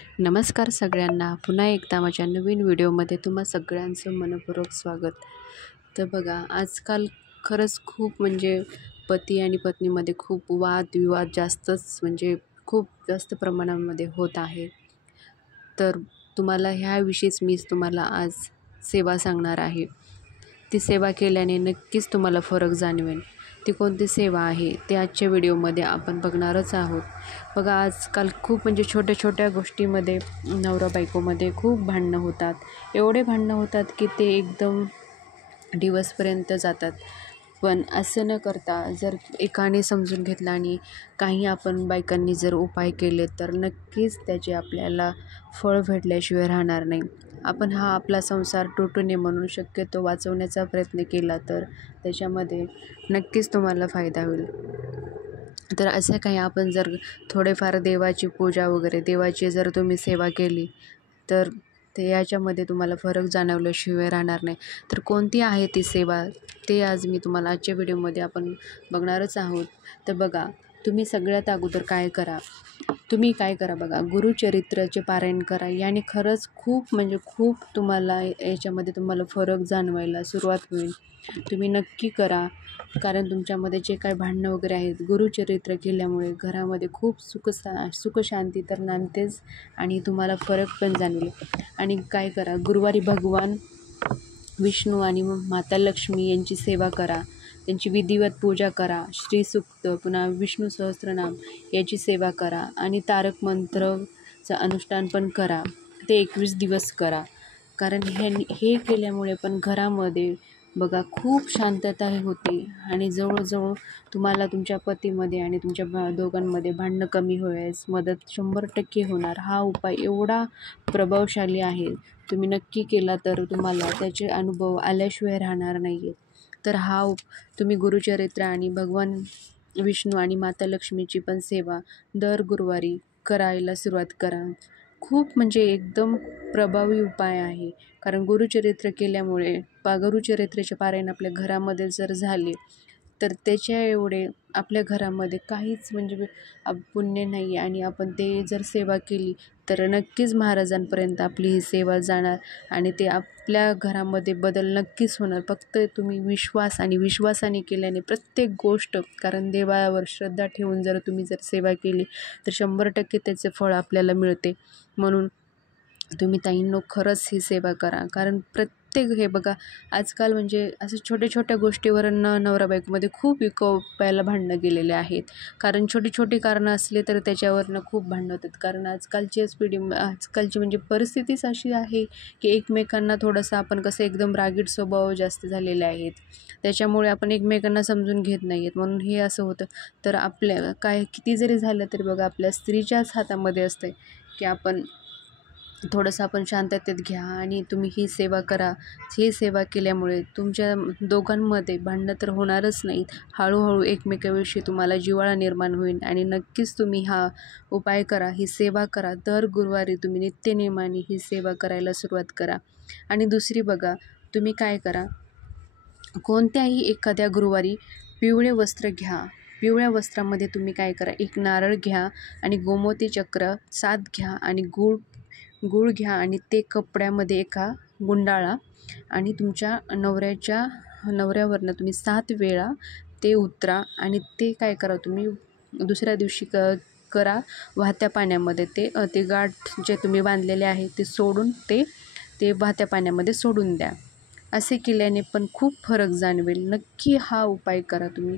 नमस्कार सगळ्यांना, पुन्हा एकदा माझ्या नवीन व्हिडिओमध्ये तुम्हा सगळ्यांचं मनपूर्वक स्वागत. तर बघा, आजकाल खरंच खूप पती आणि पत्नीमध्ये खूप वादविवाद खूप जास्त प्रमाणामध्ये होत आहे. तर तुम्हाला ह्याविषयीच तुम्हाला आज सेवा सांगणार आहे. ती सेवा केल्याने नक्कीच तुम्हाला फरक जाणवेल. ती कोणती सेवा आहे ते आजच्या व्हिडिओमध्ये आपण बघणारच आहोत. बघा, आजकाल खूप छोट्या छोट्या गोष्टीमध्ये नवरा बायकोमध्ये खूप भांडणं होतात. एवढे भांडणं होतात की ते एकदम डिव्होर्सपर्यंत जातात. पण असं न करता जर एकाने समजून घेतलं आणि काही आपण बायकांनी जर उपाय केले तर नक्कीच त्याचे आपल्याला फळ भेटल्याशिवाय राहणार नाही. आपण आपला संसार तुटू नये म्हणून शक्यतो वाचवण्याचा प्रयत्न केला तर त्याच्यामध्ये नक्कीच तुम्हाला फायदा होईल. तर असं काही आपण जर थोडेफार देवाची पूजा वगैरे देवाची जर तुम्ही सेवा केली तर याच्यामध्ये तुम्हाला फरक जाणवल्याशिवाय राहणार नाही. तर कोणती आहे ती सेवा ते आज मी तुम्हाला आजच्या व्हिडिओमध्ये आपण बघणारच आहोत. तर बघा, तुम्ही सगळ्यात अगोदर काय करा बघा, गुरुचरित्राचे पारायण करा. याने खरंच खूप तुम्हाला याच्यामध्ये तुम्हाला फरक जाणवायला सुरुवात होईल. तुम्ही नक्की करा, कारण तुमच्यामध्ये जे काही भांडणं वगैरे आहेत, गुरुचरित्र केल्यामुळे घरामध्ये खूप सुखशांती तर नांदतेच आणि तुम्हाला फरक पण जाणवेल. आणि काय करा, गुरुवारी भगवान विष्णू आणि माता लक्ष्मी यांची सेवा करा, त्यांची विधिवत पूजा करा. श्रीसूक्त, पुन्हा विष्णू सहस्त्रनाम याची सेवा करा आणि तारक मंत्रचं अनुष्ठान पण करा. ते 21 दिवस करा, कारण हे केल्यामुळे पण घरामध्ये बघा खूप शांतता होते आणि जवळजवळ तुम्हाला तुमच्या पतीमध्ये आणि तुमच्या दोघांमध्ये भांडणं कमी होण्यास मदत 100% होणार. हा उपाय एवढा प्रभावशाली आहे, तुम्ही नक्की केला तर तुम्हाला त्याचे अनुभव आल्याशिवाय राहणार नाही आहे. तर तुम्ही गुरुचरित्र आणि भगवान विष्णू आणि माता लक्ष्मीची पण सेवा दर गुरुवारी करायला सुरुवात करा. खूप एकदम प्रभावी उपाय आहे, कारण गुरुचरित्र केल्यामुळे गुरुचरित्राचे पारायण आपल्या घरामध्ये जर झाले तर त्याच्या एवढे आपल्या घरामध्ये काहीच पुण्य नाही. आणि आपण ते जर सेवा केली तर नक्कीच महाराजांपर्यंत आपली ही सेवा जाणार आणि ते आपल्या घरामध्ये बदल नक्कीच होणार. फक्त तुम्ही विश्वासाने केल्याने प्रत्येक गोष्ट, कारण देवावर श्रद्धा ठेवून जर तुम्ही सेवा केली तर 100% त्याचे फळ आपल्याला मिळते. म्हणून तुम्ही ताईंनो खरंच ही सेवा करा, कारण हे बघा, आजकाल असं छोट्या गोष्टीवरून नवरा बायकोमध्ये खूप विकोपाला भांडणं गेलेले आहेत. कारण छोटी कारणं असले तर त्याच्यावरनं खूप भांडणं होतात. कारण आजकालची परिस्थितीच अशी आहे की एकमेकांना थोडंसं आपण एकदम रागीट स्वभाव जास्त झालेले आहेत, त्याच्यामुळे आपण एकमेकांना समजून घेत नाही आहेत. म्हणून हे असं होतं. तर आपल्या किती जरी झालं तरी बघा, आपल्या स्त्रीच्याच हातामध्ये असते की आपण थोडंसं शांततेत घ्या आणि तुम्ही ही सेवा करा. ही सेवा केल्यामुळे तुमच्या दोघांमध्ये भांडणं तर होणारच नाहीत. हळूहळू एकमेकांविषयी तुम्हाला जिव्हाळा निर्माण होईल आणि नक्कीच तुम्ही हा उपाय करा, ही सेवा करा. दर गुरुवारी तुम्ही नित्यनेमाने ही सेवा करायला सुरुवात करा. आणि दुसरी बघा, तुम्ही काय करा, कोणत्याही एखाद्या गुरुवारी पिवळे वस्त्र घ्या. पिवळ्या वस्त्रामध्ये तुम्ही काय करा, एक नारळ घ्या आणि गोमती चक्र 7 घ्या आणि गूळ घ्या आणि ते कपड्यामध्ये एका गुंडाळा आणि तुमच्या नवऱ्यावरनं तुम्ही 7 वेळा ते उतरा आणि ते काय करा, तुम्ही दुसऱ्या दिवशी करा वाहत्या पाण्यामध्ये. ते गाठ जे तुम्ही बांधलेले आहे ते सोडून ते वाहत्या पाण्यामध्ये सोडून द्या. असे केल्याने पण खूप फरक जाणवेल. नक्की हा उपाय करा तुम्ही.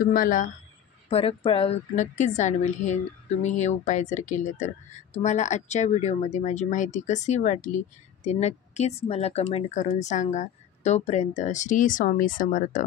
तुम्हाला फरक नक्कीच जाणवेल. तुम्ही हे उपाय जर केले तर. तुम्हाला आजच्या व्हिडिओमध्ये माझी माहिती कशी वाटली ते नक्कीच मला कमेंट करून सांगा. तोपर्यंत श्री स्वामी समर्थ.